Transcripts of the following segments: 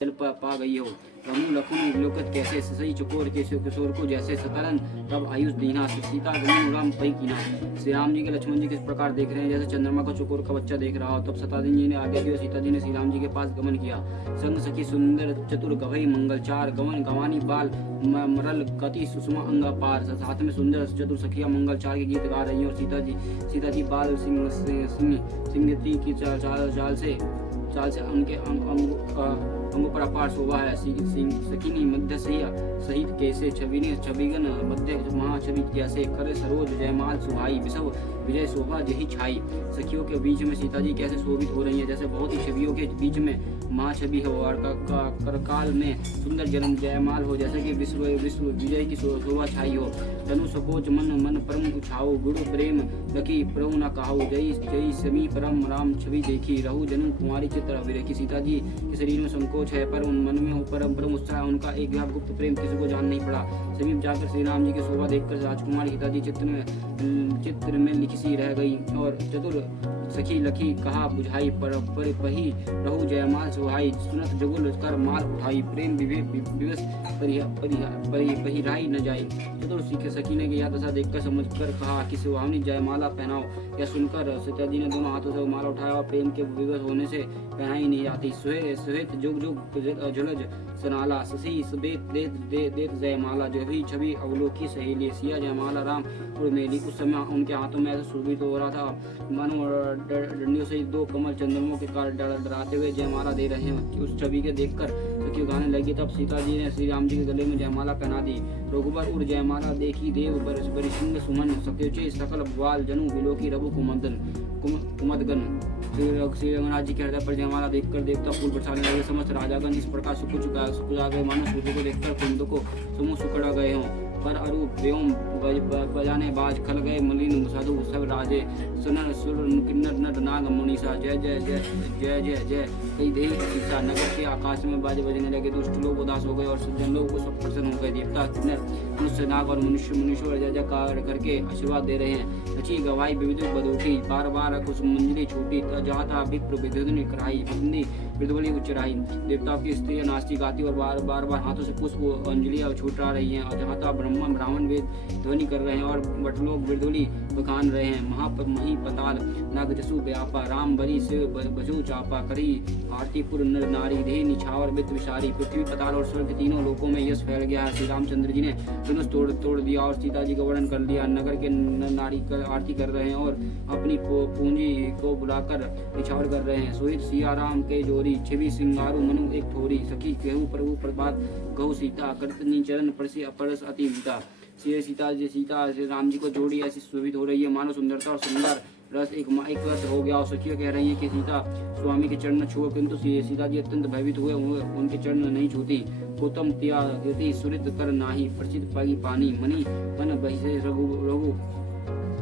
जल पा गई हो। रमू लखुन लोकत कैसे सही चकोर के किशोर को जैसे सतरन तब आयुष दीना सीता रमू राम पई कीना। श्री राम जी के लक्ष्मण जी किस प्रकार देख रहे हैं, जैसे चंद्रमा को चकोर का बच्चा देख रहा हो। तब सतादी जी ने आज्ञा दी और सीता जी ने श्री राम जी के पास गमन किया। संग सखी सुंदर चतुर गवई मंगल चार गवन गवानी बाल मरल गति सुषमा अंग पार। साथ में सुंदर चतुर सखिया मंगल चार के गीत गा रही हैं और सीता जी बाल सिंह की चाल से उनके अंगों पर अपार शोभा है। सकिनी मध्य सहित कैसे छविगन मध्य महाछवि जैसे करे सरोज जयमाल सुहाई विषव विजय शोभा जही छाई। सखियों के बीच में सीता जी कैसे शोभित हो रही हैं, जैसे बहुत ही छवियों के बीच में महाछवि हो और करकाल में सुंदर जन्म जयमाल हो, जैसे कि विश्व विजय की शोभा छाई हो। तनु सकोच मन परम उछाओ गुरु प्रेम रखी प्रभु न कहाओ। जय जय समी परम राम छवि देखी रहु जनु कुमारी चित्र अभिरेखी। सीता जी के शरीर में संकोच है पर उन मन में परम उत्साह, उनका एक गुप्त प्रेम किसी को जान नहीं पड़ा। समीप जाकर श्री राम जी की शोभा देखकर राजकुमारी सीता जी चित्र में लिखी रह गई और चतुर सखी लखी कहा बुझाई पर पही रहु जयमाल सुहाई। सुनत जगुल कर माल उठाई प्रेम विवश पहिराई न जाई। चतुर सखी ने यह दशा देखकर समझकर कहा कि सुहावनी जयमाला पहनाओ। यह सुनकर सीता जी ने दोनों हाथों से माला उठाया और प्रेम के विवश होने से पहनाई नहीं जाती। श्वेत जुग जलज सनाला ससी देत जयमाला जो भी छवि अवलोकी सहेली सिया जयमाला राम उर्मेली। उस समय उनके हाथों में ऐसा शोभित हो रहा था मानो डंडियों से दो कमल चंद्रमों के कारण डराते हुए जयमाला दे रहे हैं। उस छवि के देखकर सखी गाने लगी। तब सीता जी ने श्री राम जी के गले में जयमाला पहना दी। रघुबर उर जयमाला देखी देव बरिसिंग सुमन सत्योचे सकल भुआल जनु विलोकी रघु कुमदगन। श्री रघुनाथ जी के हृदय पर जयमाला देखकर देवता फूल बरसाने लगे। समस्त राजागण इस प्रकार सुकुचा गए मानो सूर्य को देखकर कुंद को समूह सुकड़ा गए हों। पर अरूप व्योम बजाने बाज खल गए मलिन साधु सब राजे सुनर सुर किन्नर नर नाग मुनीसा। जय जय जय जय जय जय कई देवी शीशा। नगर के आकाश में बाजे बजने लगे। दुष्ट लोग उदास हो गए और सज्जन लोग उस वक्त प्रसन्न हो गए। देवता किन्नर मनुष्य नाग और मुनीश्वर जय जयकार करके आशीर्वाद दे रहे हैं। अच्छी गवाही विविध बदोठी बार बार कुछ मंजरी छूटी जहाँ था विप्र विद्युनी कराई बंदी मृदुबली उच्चराई। देवताओं की स्त्रियां नाचती गाती और बार बार हाथों से पुष्प अंजलियां छूट रही हैं। और जहाँ था ब्राह्मण वेद ध्वनि कर रहे हैं और बटलोग मृदुली बखान रहे हैं। मही पताल नाग जसु व्यापा राम बरी से बजू चापा करी आरतीपुर नर नारी देह निछावर वित्त विशारी। पृथ्वी पताल और स्वर्ग तीनों लोकों में यश फैल गया है। श्री रामचंद्र जी ने धनुष तोड़ दिया और सीता जी का वर्णन कर लिया। नगर के नर नारी आरती कर रहे हैं और अपनी पूंजी को बुलाकर निछावर कर रहे हैं। सोहित सिया राम के जोरी छवि सिंगारू मनु एक थोरी। सखी केहू प्रभु प्रभात गौ सीता करतनी चरण परस अति मीता। सीता श्री राम जी को जोड़ी ऐसी शोभित हो रही है मानो सुंदरता और सुंदर रस एक रस हो गया। और सखियां कह रही है कि सीता स्वामी के चरण छुओ, किंतु सीता जी अत्यंत भयभीत हुए उनके चरण नहीं छूती। गौतम त्यागति सुरित कर नाही प्रसिद्ध पागी पानी मणि वन बहिसे रघु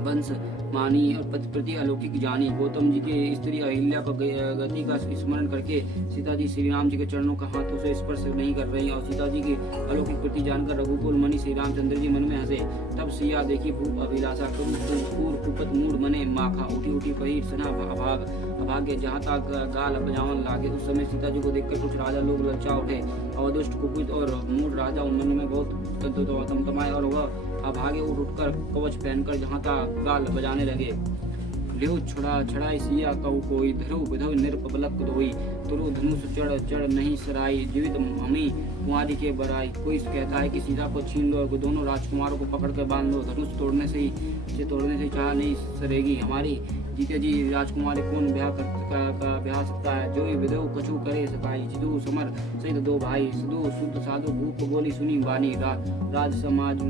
वंश मानी और प्रति अलौकिक जानी। गौतम जी के स्त्री अहिल्या का गति का स्मरण करके सीता जी श्री राम जी के चरणों का हाथों से स्पर्श नहीं कर रही और सीता जी की अलौकिक प्रति जानकर रघुकुल मणि श्री रामचंद्र जी मन में हंसे। तब सिया देखी भूप अभिलाषा कुपत मूड मने माखा उठी पहिर सना अभाग्य जहाँ तक गाल बजावन लागे। उस समय सीता जी को देखकर कुछ राजा लोग लज्जा उठे। अवदुष्ट कुपित और मूड राजा उन मन में बहुत तमतमाए और वह अभागे उठकर कवच पहनकर जहाँ का गाल बजाने लगे। लेहु छड़ाई सिया कहू कोई धरु विधव निरपलक धोई। तुरु धनुष चढ़ नहीं सराई जीवित हमी कुंवारी के बराई। कोई कहता है कि सीता को छीन लो और दोनों राजकुमारों को पकड़ कर बांध लो। धनुष तोड़ने से चाह नहीं सरेगी हमारी। जीते जी राजकुमारी कौन ब्याह सकता है। जो विधव कछु करे सकाई। जिदु समर सहित दो भाई सदु शुद्ध साधु भूप बोली सुनी बानी। राज समाज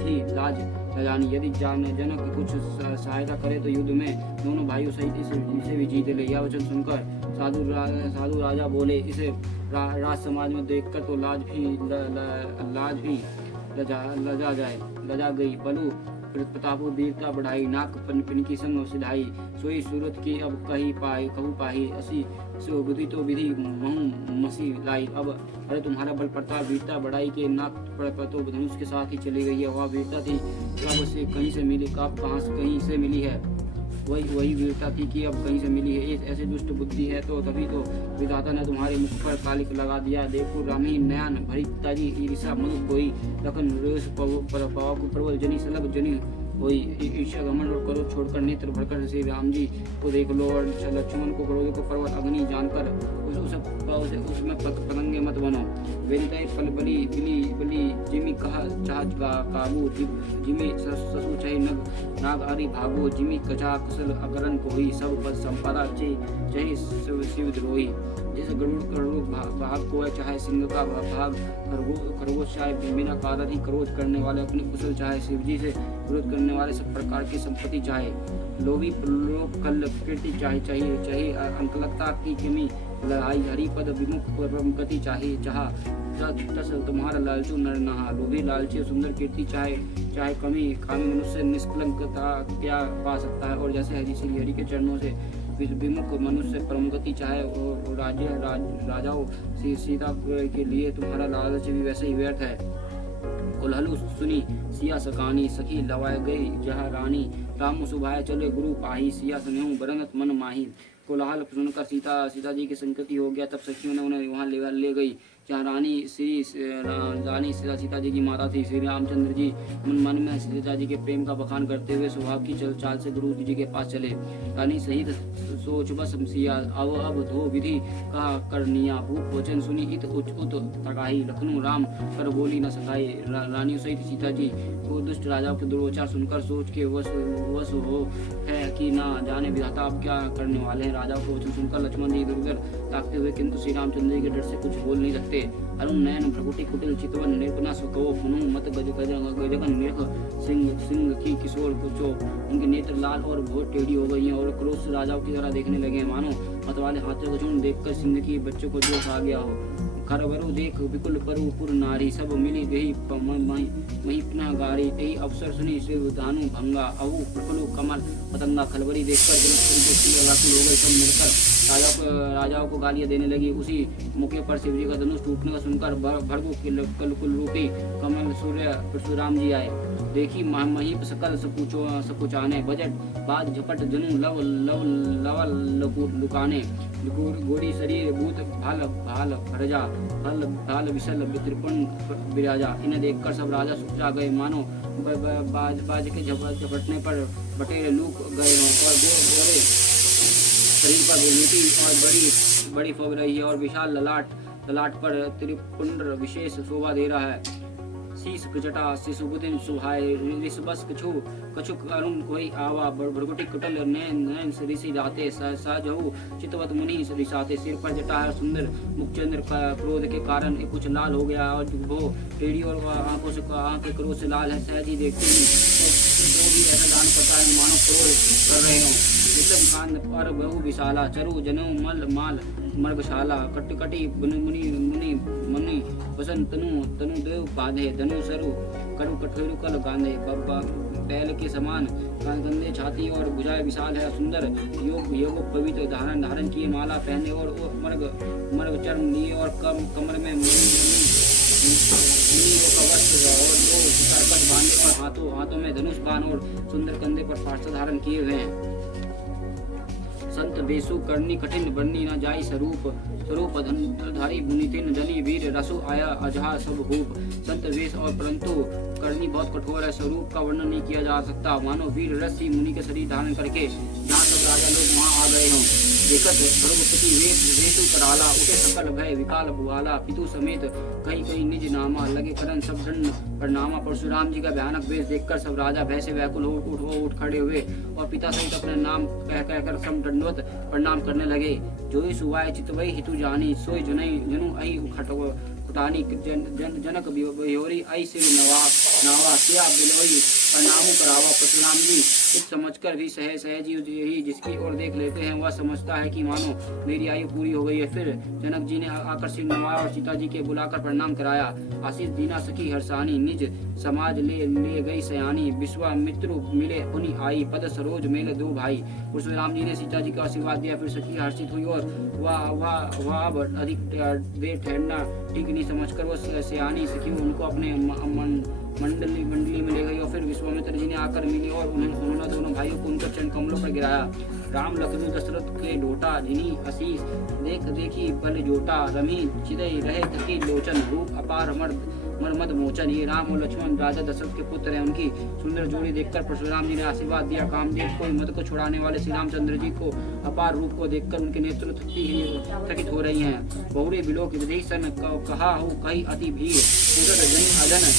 ही लाज जानी। यदि जनक कुछ सहायता करे तो युद्ध में दोनों भाइयों सहित इसे भी जीत ले। यह वचन सुनकर साधु राजा बोले इसे राज समाज में देखकर तो लाज भी लजा गई। बलु प्रतापो वीरता बढ़ाई नाक पिनकी संग सिधाई। सोई सूरत की अब कहू पाही असी सो बुद्धि तो विधि महू मसी लाई। अब अरे तुम्हारा बल प्रताप वीरता बढ़ाई के नाक पर तो धनुष के साथ ही चली गई है। वह वीरता थी कब से कहीं से मिली कब कहीं से मिली है। वही वीरता थी कि अब कहीं से मिली है। ऐसे दुष्ट बुद्धि है तो तभी तो विधाता ने तुम्हारे मुख पर कालिक लगा दिया। देखो रामी नयन भरी ताजी ईर्षा मधु कोई लखन रोष पवाकु प्रबल जनी सलभ जनी वही ईर्षा घमंड और क्रोध छोड़कर नेत्र भरकर श्री राम जी को देख लो और लक्ष्मण को क्रोध को पर्वत अग्नि जानकर उसमें पतंगे मत बनो। वेदिताई पल बली बिली बली जिमी कहा चाह काबू जिमी ससु चाहे नाग आदि भागो जिमी कचा कुशल अकरण कोई सब पद संपदा चाहे शिव द्रोही। जैसे गरुड़ भाग को चाहे सिंह का भाग खरगोश चाहे बिना कादर ही क्रोध करने वाले अपने कुशल चाहे शिव जी से विरोध करने वाले सब प्रकार की संपत्ति चाहे लोभी लोक कल कीर्ति चाहिए अंकलता की जिमी लड़ाई हरिपद विमुख गति चाह तस तुम्हारा लालचू नर नहा। लोभी लालची सुंदर कीर्ति चाहे कमी कामी मनुष्य निष्कलंकता क्या पा सकता है। और जैसे हरि के चरणों से विमुख मनुष्य परमगति चाहे और राजाओं सीता के लिए तुम्हारा लालच भी वैसे ही व्यर्थ है। कोल्हलु सुनी सिया सकानी सखी लवाए गई जहाँ रानी राम सुभाए चले गुरु पाही सिया स्नेहु बरंगत मन माही। कोलाहल सुनकर सीता जी की संगति हो गया। तब सखियों ने उन्हें वहाँ ले गई जहाँ रानी सीता जी की माता थी। श्री रामचंद्र जी मन में सीता जी के प्रेम का बखान करते हुए स्वभाव की चाल से गुरु जी के पास चले। रानी सहित सोच बस सिया अब धो विधि कहा करनिया भूप वचन सुनी इत उत तकाही लखनऊ राम कर बोली न सकाई। रानी सहित सीता जी को दुष्ट राजा के दुर्वचार सुनकर सोच के वश हो है कि ना जाने विधाता आप क्या करने वाले हैं। राजा को वचन सुनकर लक्ष्मण जी इधर उधर ताकते हुए किंतु श्री रामचंद्र जी के डर से कुछ बोल नहीं सकते। अरुण नयन भ्रकुटी कुटिल चितवन निर्पना सुकवो फुनु मत गजगन निर्ख सिंह की किशोर कुचो। उनके नेत्र लाल और बहुत टेढ़ी हो गई हैं और क्रोध से राजाओं की तरह देखने लगे मानो मतवाले हाथियों को झुंड देखकर सिंह की बच्चों को जोश आ गया हो। खरबरु देख विपुल पुर नारी सब मिली गई वही पुनः गारी यही अवसर सुनी शिव धानु भंगा अवु प्रफुल्ल कमल पतंगा। खलबरी देखकर जनक हो गए। सब मिलकर राजाओं को गालियां देने लगी। उसी मौके पर शिव जी का धनुष टूटने का सुनकर भड़कू कलकुल रूपी कमल सूर्य परशुराम जी आए। देखी महीप सकल सपुचाने बजट बाद झपट जनु लव लुकाने गोरी शरीर भूत भाल भरजा भाल विशल त्रिपुण विराजा। इन्हें देखकर सब राजा सुखा गए मानो बाज के झपटने पर बटेरे लूक गए और गोरे शरीर पर मिट्टी और बड़ी फब रही है और विशाल ललाट पर त्रिपुंड विशेष शोभा दे रहा है। शीश जटा शिशुबुदिन सुहाय ऋषबस कछुक अरुण कोई आवा भ्रगुटी कुटल नयन ऋषि राते सहजहु चितवत मुनि रिसाते। सिर पर जटा है सुंदर मुखचंद्र क्रोध के कारण कुछ लाल हो गया और वो टेढ़ी और आंखें क्रोध से लाल है। सहज ही देखते ही जो भी ऐसा दान करता है मानो क्रोध कर रहे हो। कान पर बहु विशाला चरु जनु मल माल मर्गशाला कटकटी मुनि वसन तनु देव बांधे धनु सरु करु कठोरु कल गांधे बैल के समान कंधे छाती और भुजाएं विशाल है। सुंदर योग पवित्र धारण किए माला पहने और मर्ग चर्म लिए और कमर में बांधे और हाथों में धनुष बाण और सुंदर कंधे पर फारसा धारण किए हुए हैं। संत बेसु करनी कठिन बरनी न जाई स्वरूप धनुधारी मुनितिन जनी वीर रसु आया अजहा सब हूप। संत वेश और परंतु करनी बहुत कठोर है। स्वरूप का वर्णन नहीं किया जा सकता मानो वीर रसी मुनि के शरीर धारण करके जहाँ सब राजा लोग वहाँ आ गए हों। देखत सर्वपति वेशु कराला उठे सकल भय विकाल भुआला पितु समेत कहीं निज नामा लगे करन सब दंड प्रणामा। परशुराम जी का भयानक वेश देखकर सब राजा भय से व्याकुल उठ खड़े हुए और पिता सहित अपने नाम कहकर सब दंडवत प्रणाम करने लगे। जोई सुवाय चितवई हितु जानी सोई जनु अहि उठानी जनक बिहोरी आई शिव नावा सिया बिलवई प्रणामु करावा। परशुराम जी कुछ समझकर भी सहज ही जिसकी ओर देख लेते हैं वह समझता है कि मानो मेरी आयु पूरी हो गई है। फिर जनक जी ने आकर शिव नवाया और सीता जी के बुलाकर प्रणाम कराया। आशीष दीना सखी हर्षानी निज समाज ले गई सयानी विश्वामित्रु मिले पुनि आई पद सरोज मेले दो भाई। परशुराम जी ने सीता जी का आशीर्वाद दिया। फिर सखी हर्षित हुई और वह अब अधिक देर ठहरना ठीक नहीं समझकर वह सयानी सखी उनको अपने मंडली में ले गई और फिर विश्वामित्र जी ने आकर मिली और उन्होंने यमुना दोनों भाइयों को उनके चरण कमलों पर गिराया। राम लखनऊ दशरथ के डोटा जिनी आशीष देख देखी बल जोटा रमी चिदय रहे थकी लोचन रूप अपार मद मोचन। ये राम और लक्ष्मण राजा दशरथ के पुत्र हैं। उनकी सुंदर जोड़ी देखकर परशुराम जी ने आशीर्वाद दिया। कामदेव को मद को छुड़ाने वाले श्री रामचंद्र जी को अपार रूप को देखकर उनके नेत्र थकित हो रही हैं। बहुरे बिलोक विदेशन कहा हो कही अति भीड़ उदर जनी अदन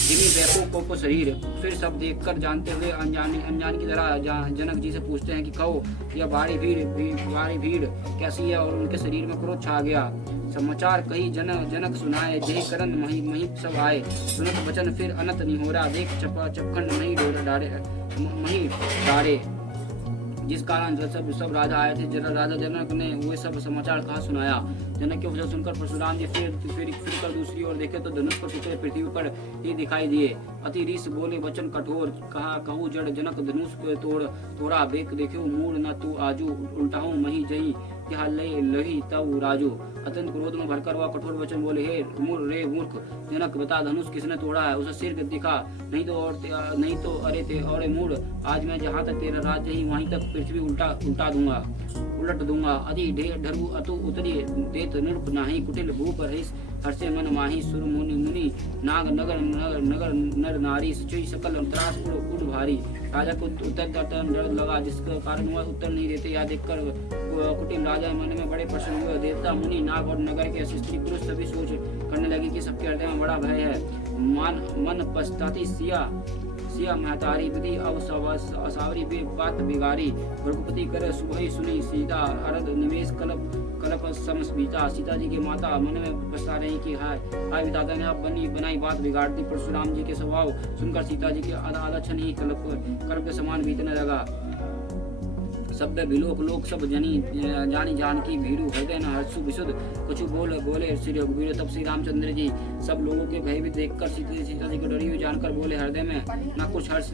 जिमी बैको को शरीर। फिर सब देखकर जानते हुए अनजान की तरह जनक जी से पूछते हैं कि कहो यह भारी भीड़ कैसी है। और उनके शरीर में क्रोध छा गया। समाचार कही जनक सुनाए जय करन मही सब आए। सुनत वचन फिर अनत नहीं हो रहा देख चपखंड मही डारे। जिस कारण सब राजा आए थे। राजा जनक ने वे सब समाचार कहा सुनाया। जनक के वचन सुनकर परशुराम जी फिर कर दूसरी ओर देखे तो धनुष पर टुकड़े पृथ्वी पर ही दिखाई दिए। अति रीस बोले वचन कठोर कहा कहूँ जड़ जनक धनुष तोड़ा बेक देखो मूड न तू आजू उल्टाहूँ मही जही क्या लही तब राजू। अत्यंत क्रोध में भरकर वह कठोर वचन बोले हे मूर्ख जनक बता धनुष किसने तोड़ा है। उसे सिर दिखा नहीं तो अरे मूड आज मैं जहाँ तक तेरा राज्य ही वहीं तक पृथ्वी उलट दूंगा। अति ढरू अतु उतरी देत नृप नाही कुटिल भूप रहिस हर्षे मन माही सुर मुनि नाग नगर नर नारी सुचई सकल त्रास उड़ भारी। राजा को उत्तर डर लगा जिसके कारण वह उत्तर नहीं देते। या देखकर कुटिल राजा मन में बड़े प्रसन्न हुए। देवता मुनि नाग और नगर के स्त्री पुरुष सभी सोच करने लगे कि सबके हृदय में बड़ा भय है। मन पछताती सिया महतारी विधि असावरी बात बिगारी। रघुपति करे सुबह सुनी सीता अरद निवेश कलप समस्मिता। सीता जी की माता मन में पछता रही कि हाय विधाता ने अब बनाई बात बिगाड़ दी। परशुराम जी के स्वभाव सुनकर सीता जी के आधा क्षण ही कल्प के समान बीतने लगा। शब्द बिलोक लोक सब जानी जानकी भीरू हृदय न हर्षु विशुद्ध कछु बोले श्री रघुवीर। तब श्री रामचंद्र जी सब लोगों के भयभीत देखकर सीता जी को डरी हुई जानकर बोले हृदय में न कुछ हर्ष